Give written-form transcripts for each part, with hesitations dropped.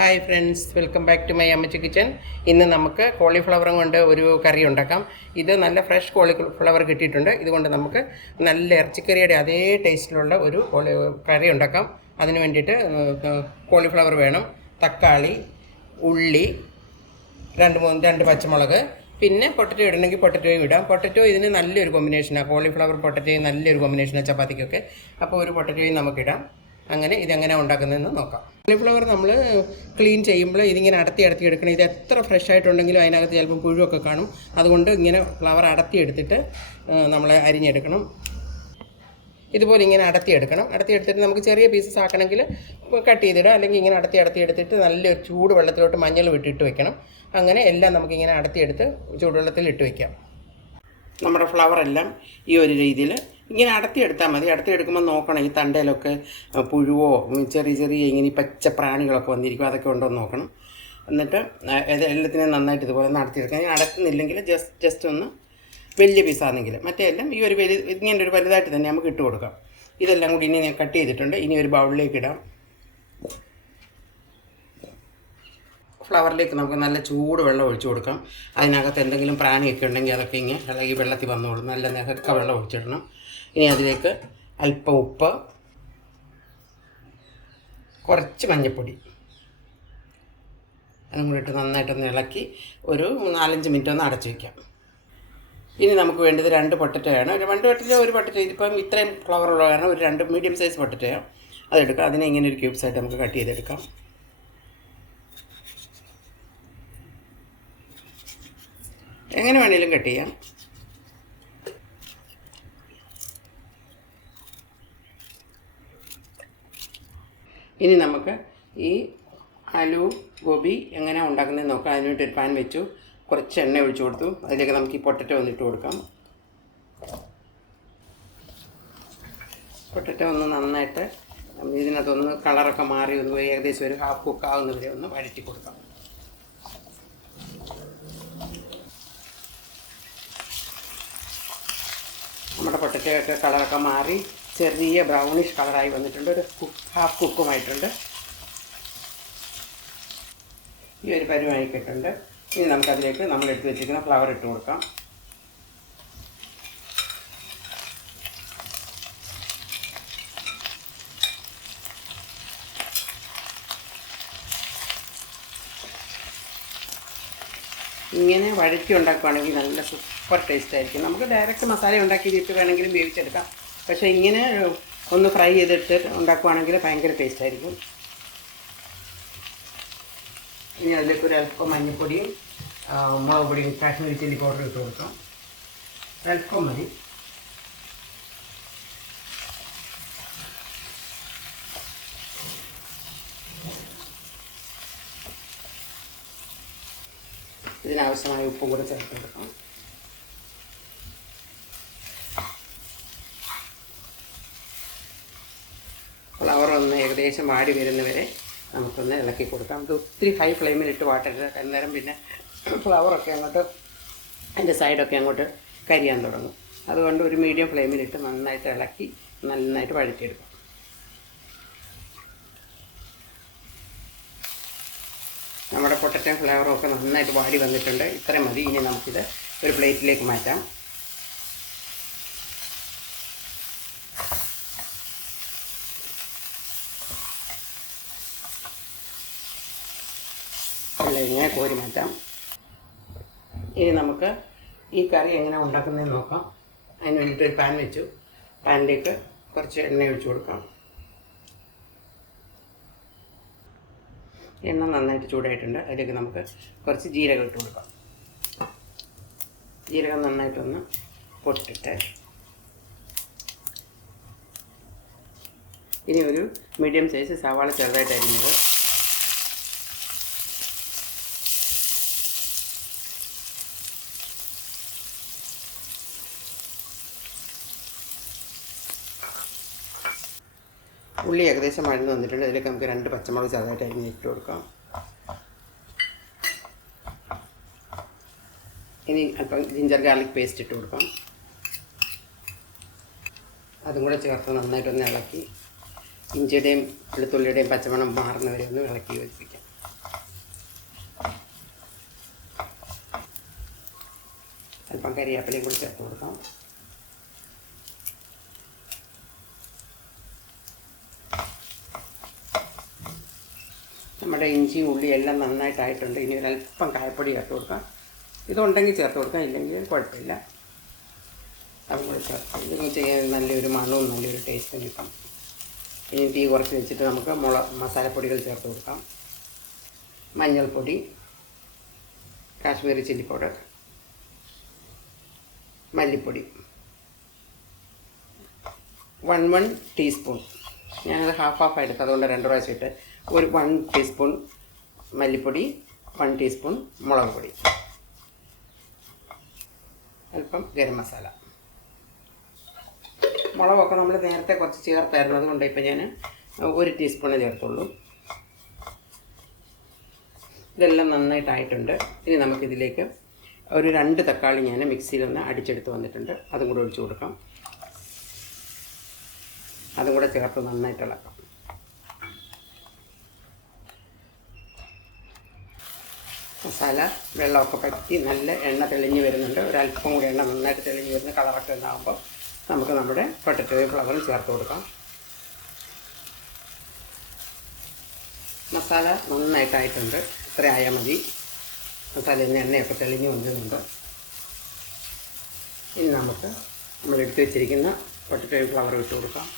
Hi friends, welcome back to my Ammachi kitchen. ഇന്ന് നമുക്ക് കോളിഫ്ലവറും കൊണ്ട് ഒരു കറി ഉണ്ടാക്കാം. ഇത് നല്ല ഫ്രഷ് കോളിഫ്ലവർ കിട്ടിയിട്ടുണ്ട്. ഇതുകൊണ്ട് നമുക്ക് നല്ല ഇറച്ചിക്കറിയുടെ അതേ ടേസ്റ്റിലുള്ള ഒരു കറി ഉണ്ടാക്കാം. അതിന് വേണ്ടിയിട്ട് കോളിഫ്ലവർ വേണം, തക്കാളി, ഉള്ളി, രണ്ട് പച്ചമുളക്, പിന്നെ പൊട്ടറ്റോ ഇടണമെങ്കിൽ പൊട്ടറ്റോയും ഇടാം. പൊട്ടറ്റോ ഇതിന് നല്ലൊരു കോമ്പിനേഷനാണ്. കോളിഫ്ലവർ പൊട്ടറ്റോയും നല്ലൊരു കോമ്പിനേഷനാണ് ചപ്പാത്തിക്കൊക്കെ. അപ്പോൾ ഒരു പൊട്ടറ്റോയും നമുക്കിടാം. അങ്ങനെ ഇതെങ്ങനെ ഉണ്ടാക്കുന്നതെന്ന് നോക്കാം. കോളിഫ്ലവർ നമ്മൾ ക്ലീൻ ചെയ്യുമ്പോൾ ഇതിങ്ങനെ അടത്തി എടുക്കണം. ഇത് എത്ര ഫ്രഷ് ആയിട്ടുണ്ടെങ്കിലും അതിനകത്ത് ചിലപ്പോൾ പുഴുവൊക്കെ കാണും. അതുകൊണ്ട് ഇങ്ങനെ ഫ്ലവർ അടത്തിയെടുത്തിട്ട് നമ്മൾ അരിഞ്ഞെടുക്കണം. ഇതുപോലെ ഇങ്ങനെ അടത്തിയെടുത്തിട്ട് നമുക്ക് ചെറിയ പീസസ് ആക്കണമെങ്കിൽ കട്ട് ചെയ്തിടാം. അല്ലെങ്കിൽ ഇങ്ങനെ അടത്തിയെടുത്തിട്ട് നല്ലൊരു ചൂട് വെള്ളത്തിലോട്ട് മഞ്ഞൾ വിട്ടിട്ട് വെക്കണം. അങ്ങനെ എല്ലാം നമുക്കിങ്ങനെ അടത്തിയെടുത്ത് ചൂടുവെള്ളത്തിൽ ഇട്ട് വയ്ക്കാം. നമ്മുടെ ഫ്ലവറെല്ലാം ഈ ഒരു രീതിയിൽ ഇങ്ങനെ അടത്തിയെടുത്താൽ മതി. അടത്തിയെടുക്കുമ്പോൾ നോക്കണം, ഈ തണ്ടയിലൊക്കെ പുഴുവോ ചെറിയ ഇങ്ങനെ പച്ച പ്രാണികളൊക്കെ വന്നിരിക്കും, അതൊക്കെ ഉണ്ടോ എന്ന് നോക്കണം. എന്നിട്ട് എല്ലാത്തിനും നന്നായിട്ട് ഇതുപോലെ ഒന്ന് അടത്തിയെടുക്കാം. ഇനി അടത്തുന്നില്ലെങ്കിൽ ജസ്റ്റ് ഒന്ന് വലിയ പീസാണെങ്കിൽ മറ്റേ എല്ലാം ഈ ഒരു ഇങ്ങനെ ഒരു വലുതായിട്ട് തന്നെ നമുക്ക് ഇട്ട് കൊടുക്കാം. ഇതെല്ലാം കൂടി ഇനി ഞാൻ കട്ട് ചെയ്തിട്ടുണ്ട്. ഇനി ഒരു ബൗളിലേക്ക് ഇടാം. ഫ്ലവറിലേക്ക് നമുക്ക് നല്ല ചൂട് വെള്ളം ഒഴിച്ചു കൊടുക്കാം. അതിനകത്ത് എന്തെങ്കിലും പ്രാണിയൊക്കെ ഉണ്ടെങ്കിൽ അതൊക്കെ ഇങ്ങനെ ഇളകി വെള്ളത്തിൽ വന്നോളും. നല്ല നെഹക്ക വെള്ളം ഒഴിച്ചിടണം. ഇനി അതിലേക്ക് അല്പം ഉപ്പ്, കുറച്ച് മഞ്ഞൾപ്പൊടി, അതും കൂടി ഇട്ട് നന്നായിട്ടൊന്ന് ഇളക്കി ഒരു 4-5 മിനിറ്റ് ഒന്ന് അടച്ചു വയ്ക്കാം. ഇനി നമുക്ക് വേണ്ടത് 2 പൊട്ടറ്റോയാണ്. ഒരു പൊട്ടറ്റോ ഇതിപ്പം ഇത്രയും ഫ്ലവറുള്ള കാരണം ഒരു 2 മീഡിയം സൈസ് പൊട്ടറ്റോയാണ്. അതെടുക്കാം. അതിനെ ഇങ്ങനെ ഒരു ക്യൂബ്സായിട്ട് നമുക്ക് കട്ട് ചെയ്തെടുക്കാം. എങ്ങനെ വേണമെങ്കിലും കട്ട് ചെയ്യാം. ഇനി നമുക്ക് ഈ ആലു ഗോബി എങ്ങനെ ഉണ്ടാക്കുന്നതെന്ന് നോക്കാം. അതിനുവേണ്ടി ഒരു പാൻ വെച്ചു, കുറച്ച് എണ്ണ ഒഴിച്ചു കൊടുത്തു. അതിലേക്ക് നമുക്ക് ഈ പൊട്ടറ്റോ വന്നിട്ട് കൊടുക്കാം. പൊട്ടറ്റോ ഒന്ന് നന്നായിട്ട് ഇതിനകത്തൊന്ന് കളറൊക്കെ മാറി ഒന്ന് ഏകദേശം ഒരു ഹാഫ് കുക്ക് ആവുന്നവരെ ഒന്ന് വഴറ്റി കൊടുക്കാം. നമ്മുടെ പൊട്ടറ്റോയൊക്കെ കളറൊക്കെ മാറി ചെറിയ ബ്രൗണിഷ് കളറായി വന്നിട്ടുണ്ട്. ഒരു ഹാഫ് കുക്കുമായിട്ടുണ്ട്. ഈ ഒരു പരുവായിക്കിട്ടുണ്ട്. ഇനി നമുക്കതിലേക്ക് നമ്മളെടുത്ത് വെച്ചിരിക്കുന്ന ഫ്ലവർ ഇട്ട് കൊടുക്കാം. ഇങ്ങനെ വഴറ്റി ഉണ്ടാക്കുകയാണെങ്കിൽ നല്ല സൂപ്പർ ടേസ്റ്റ് ആയിരിക്കും. നമുക്ക് ഡയറക്റ്റ് മസാല ഉണ്ടാക്കിയിട്ട് വേണമെങ്കിലും വേവിച്ചെടുക്കാം. പക്ഷേ ഇങ്ങനെ ഒന്ന് ഫ്രൈ ചെയ്തിട്ട് ഉണ്ടാക്കുകയാണെങ്കിൽ ഭയങ്കര ടേസ്റ്റ് ആയിരിക്കും. ഇനി അതിലേക്ക് ഒരു അല്പം മഞ്ഞൾപ്പൊടിയും മുളക് പൊടിയും കാശ്മീരി ചില്ലി പൗഡർ ഇട്ട് കൊടുക്കാം. അല്പം മതി. ഇതിനാവശ്യമായ ഉപ്പ് കൂടെ ചേർത്ത് കൊടുക്കാം. ഫ്ലവർ ഒന്ന് ഏകദേശം വാടി വരുന്നവരെ നമുക്കൊന്ന് ഇളക്കി കൊടുക്കാം. ഇത് ഒത്തിരി ഹൈ ഫ്ലെയിമിലിട്ട് വാട്ടരുത്. അന്നേരം പിന്നെ ഫ്ലവറൊക്കെ അങ്ങോട്ട് അതിൻ്റെ സൈഡൊക്കെ അങ്ങോട്ട് കരിയാൻ തുടങ്ങും. അതുകൊണ്ട് ഒരു മീഡിയം ഫ്ലെയിമിലിട്ട് നന്നായിട്ട് ഇളക്കി നന്നായിട്ട് വഴറ്റിയെടുക്കാം. നമ്മുടെ പൊട്ടറ്റോ ഫ്ലേവറും ഒക്കെ നന്നായിട്ട് വാടി വന്നിട്ടുണ്ട്. ഇത്രയും മതി. ഇനി നമുക്കിത് ഒരു പ്ലേറ്റിലേക്ക് മാറ്റാം. ഇങ്ങനെ കോരി മാറ്റാം. ഇനി നമുക്ക് ഈ കറി എങ്ങനെ ഉണ്ടാക്കുന്നതെന്ന് നോക്കാം. അതിന് വേണ്ടിയിട്ട് ഒരു പാൻ വെച്ചു. പാനിലേക്ക് കുറച്ച് എണ്ണ ഒഴിച്ചു കൊടുക്കാം. എണ്ണ നന്നായിട്ട് ചൂടായിട്ടുണ്ട്. അതിലേക്ക് നമുക്ക് കുറച്ച് ജീരകം ഇട്ട് കൊടുക്കാം. ജീരകം നന്നായിട്ടൊന്ന് പൊട്ടിട്ട് ഇനി ഒരു മീഡിയം സൈസ് സവാള ചെറുതായിട്ട് അരിഞ്ഞത്, ഉള്ളി ഏകദേശം വഴന്ന് വന്നിട്ടുണ്ട്. അതിലേക്ക് നമുക്ക് 2 പച്ചമുളക് ചെറുതായിട്ട് അരിഞ്ഞിട്ട് കൊടുക്കാം. ഇനി അല്പം ജിഞ്ചർ ഗാർലിക് പേസ്റ്റ് ഇട്ട് കൊടുക്കാം. അതും കൂടെ ചേർത്ത് നന്നായിട്ടൊന്ന് ഇളക്കി ഇഞ്ചിയുടെയും വെളുത്തുള്ളിയുടെയും പച്ചമണം മാറുന്നവരെ ഒന്ന് ഇളക്കി യോജിപ്പിക്കാം. അല്പം കരിയാപ്പിലയും കൂടി ചേർത്ത് കൊടുക്കാം. നമ്മുടെ ഇഞ്ചി ഉള്ളി എല്ലാം നന്നായിട്ടായിട്ടുണ്ട്. ഇനി ഒരല്പം കായപ്പൊടി ചേർത്ത് കൊടുക്കാം. ഇതുണ്ടെങ്കിൽ ചേർത്ത് കൊടുക്കാം, ഇല്ലെങ്കിൽ കുഴപ്പമില്ല. അതും കൂടി ചേർത്ത് ഇത് ചെയ്യാൻ നല്ലൊരു മണവും നല്ലൊരു ടേസ്റ്റും കിട്ടും. ഇനി തീ കുറച്ച് വെച്ചിട്ട് നമുക്ക് മസാലപ്പൊടികൾ ചേർത്ത് കൊടുക്കാം. മഞ്ഞൾപ്പൊടി, കാശ്മീരി ചില്ലി പൗഡർ, മല്ലിപ്പൊടി 1 ടീസ്പൂൺ. ഞാനത് ഹാഫ് എടുത്ത് അതുകൊണ്ട് 2 പ്രാവശ്യം ഇട്ട്. 1 ടീസ്പൂൺ മല്ലിപ്പൊടി, 1 ടീസ്പൂൺ മുളക് പൊടി, അല്പം ഗരം മസാല. മുളകൊക്കെ നമ്മൾ നേരത്തെ കുറച്ച് ചേർത്തായിരുന്നു, അതുകൊണ്ട് ഇപ്പം ഞാൻ 1 ടീസ്പൂണേ ചേർത്തുള്ളൂ. ഇതെല്ലാം നന്നായിട്ടായിട്ടുണ്ട്. ഇനി നമുക്കിതിലേക്ക് ഒരു 2 തക്കാളി ഞാൻ മിക്സിയിലൊന്ന് അടിച്ചെടുത്ത് വന്നിട്ടുണ്ട്, അതും കൂടെ ഒഴിച്ചു കൊടുക്കാം. അതും കൂടെ ചേർത്ത് നന്നായിട്ട് ഇളക്കാം. മസാല വെള്ളമൊക്കെ പറ്റി നല്ല എണ്ണ തെളിഞ്ഞ് വരുന്നുണ്ട്. ഒരല്പം കൂടി എണ്ണ നന്നായിട്ട് തെളിഞ്ഞ് വരുന്ന കളറൊക്കെ ഉണ്ടാകുമ്പോൾ നമുക്ക് നമ്മുടെ പൊട്ടറ്റോ ഫ്ലവറും ചേർത്ത് കൊടുക്കാം. മസാല നന്നായിട്ടായിട്ടുണ്ട്. ഇത്ര ആയാൽ മതി. മസാലയിൽ നിന്ന് എണ്ണയൊക്കെ തെളിഞ്ഞ് വന്നിട്ടുണ്ട്. ഇനി നമുക്ക് നമ്മളെടുത്ത് വെച്ചിരിക്കുന്ന പൊട്ടറ്റോ ഫ്ലവർ ഇട്ട് കൊടുക്കാം.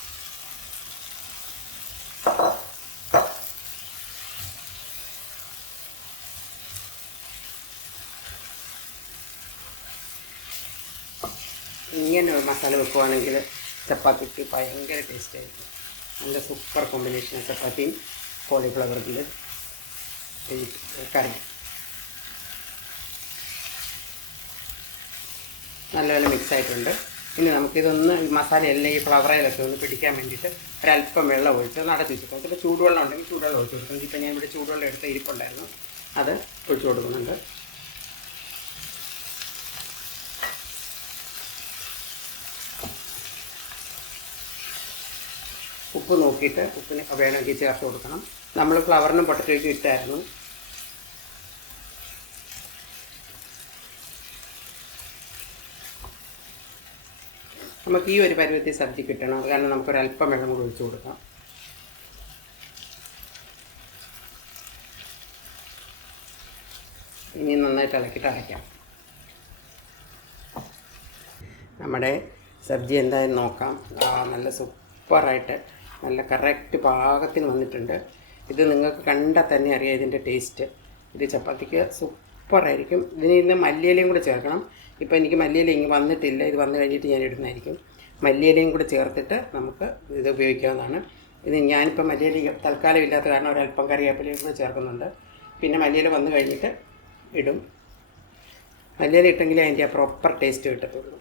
ഇങ്ങനെ മസാല വെക്കുവാണെങ്കിൽ ചപ്പാത്തിക്ക് ഭയങ്കര ടേസ്റ്റായിരിക്കും. നല്ല സൂപ്പർ കോമ്പിനേഷൻ ചപ്പാത്തിയും കോളിഫ്ലവറിൽ കറി. നല്ലപോലെ മിക്സായിട്ടുണ്ട്. ഇനി നമുക്കിതൊന്ന് മസാല എല്ലാം ഈ ഫ്ലവറയിലൊക്കെ ഒന്ന് പിടിക്കാൻ വേണ്ടിയിട്ട് ഒരല്പം വെള്ളം ഒഴിച്ച് നടത്തി വെച്ചിട്ട് അതിൽ ചൂടുവെള്ളം ഉണ്ടെങ്കിൽ ചൂടുവെള്ളം ഒഴിച്ച് കൊടുക്കുന്നത്. ഇപ്പം ഞാൻ ഇവിടെ ചൂടുവെള്ളം എടുത്ത് ഇരിപ്പുണ്ടായിരുന്നു, അത് ഒഴിച്ചു കൊടുക്കുന്നുണ്ട്. ഉപ്പ് നോക്കിയിട്ട് ഉപ്പിന് വേണമെങ്കിൽ ചേർത്ത് കൊടുക്കണം. നമ്മൾ ഫ്ലവറിനും പൊട്ടറ്റോയ്ക്കും ഇട്ടായിരുന്നു. നമുക്ക് ഈ ഒരു പരുവത്തിൽ സബ്ജി കിട്ടണം, അത് കാരണം നമുക്കൊരല്പം വെള്ളം കൂടി ഒഴിച്ച് കൊടുക്കാം. ഇനി നന്നായിട്ട് ഇളക്കിയിട്ട് അരയ്ക്കാം. നമ്മുടെ സബ്ജി എന്തായാലും നോക്കാം. നല്ല സൂപ്പറായിട്ട് നല്ല കറക്റ്റ് പാകത്തിന് വന്നിട്ടുണ്ട്. ഇത് നിങ്ങൾക്ക് കണ്ടാൽ തന്നെ അറിയാം ഇതിൻ്റെ ടേസ്റ്റ്. ഇത് ചപ്പാത്തിക്ക് സൂപ്പറായിരിക്കും. ഇതിന് ഇന്ന് മല്ലിയിലയും കൂടെ ചേർക്കണം. ഇപ്പോൾ എനിക്ക് മല്ലിയില ഇങ്ങ് വന്നിട്ടില്ല, ഇത് വന്നു കഴിഞ്ഞിട്ട് ഞാൻ ഇടുന്നതായിരിക്കും. മല്ലിയിലയും കൂടെ ചേർത്തിട്ട് നമുക്ക് ഇത് ഉപയോഗിക്കാവുന്നതാണ്. ഇത് ഞാനിപ്പോൾ മല്ലിയില തൽക്കാലം ഇല്ലാത്ത കാരണം ഒരല്പം കറിവേപ്പിലയും കൂടെ ചേർക്കുന്നുണ്ട്. പിന്നെ മല്ലിയില വന്നു കഴിഞ്ഞിട്ട് ഇടും. മല്ലിയില ഇട്ടെങ്കിലേ അതിൻ്റെ ആ പ്രോപ്പർ ടേസ്റ്റ് കിട്ടത്തുള്ളൂ.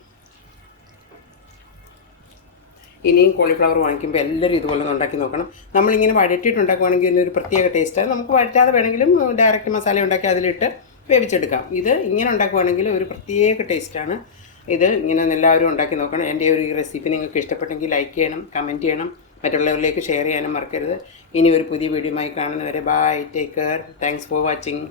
ഇനിയും കോളിഫ്ലവർ വാങ്ങിക്കുമ്പോൾ എല്ലാവരും ഇതുപോലെ ഒന്ന് ഉണ്ടാക്കി നോക്കണം. നമ്മളിങ്ങനെ വഴറ്റിയിട്ട് ഉണ്ടാക്കുവാണെങ്കിൽ ഇതിനൊരു പ്രത്യേക ടേസ്റ്റാണ്. നമുക്ക് വഴറ്റാതെ വേണമെങ്കിലും ഡയറക്റ്റ് മസാല ഉണ്ടാക്കി അതിലിട്ട് വേവിച്ചെടുക്കാം. ഇത് ഇങ്ങനെ ഉണ്ടാക്കുവാണെങ്കിൽ ഒരു പ്രത്യേക ടേസ്റ്റാണ്. ഇത് ഇങ്ങനെ എല്ലാവരും ഉണ്ടാക്കി നോക്കണം. എൻ്റെ ഒരു റെസിപ്പി നിങ്ങൾക്ക് ഇഷ്ടപ്പെട്ടെങ്കിൽ ലൈക്ക് ചെയ്യണം, കമൻറ്റ് ചെയ്യണം, മറ്റുള്ളവരിലേക്ക് ഷെയർ ചെയ്യാനും മറക്കരുത്. ഇനി ഒരു പുതിയ വീഡിയോയുമായി കാണുന്നവരെ bye, take care, thanks for watching.